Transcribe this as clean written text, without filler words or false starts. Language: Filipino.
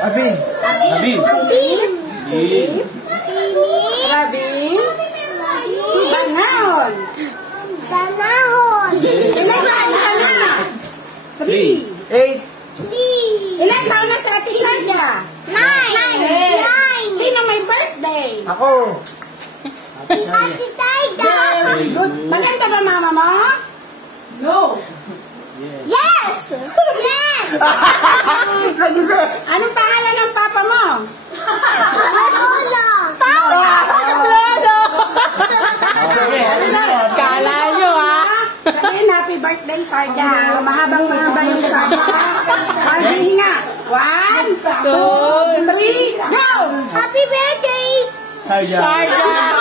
Abin. Abin. Abin. Rabin. Banahon. Banahon. Ilan taon ka na? 3. 8. Ilan taon na sa Ate Sarda? 9. Sino may birthday? Ako. Ate Saida. Very good. Maganda ba mama mo? No. Yes. Yes. Anong pangalan ng papa mo? Lolo. Lolo. Kala nyo ha? Sabihin, happy birthday, Sarda. Mahabang-mahaba yung Sarda. Sabihin nga. 1, 2, 3, go! Happy birthday. Sarda. Sarda.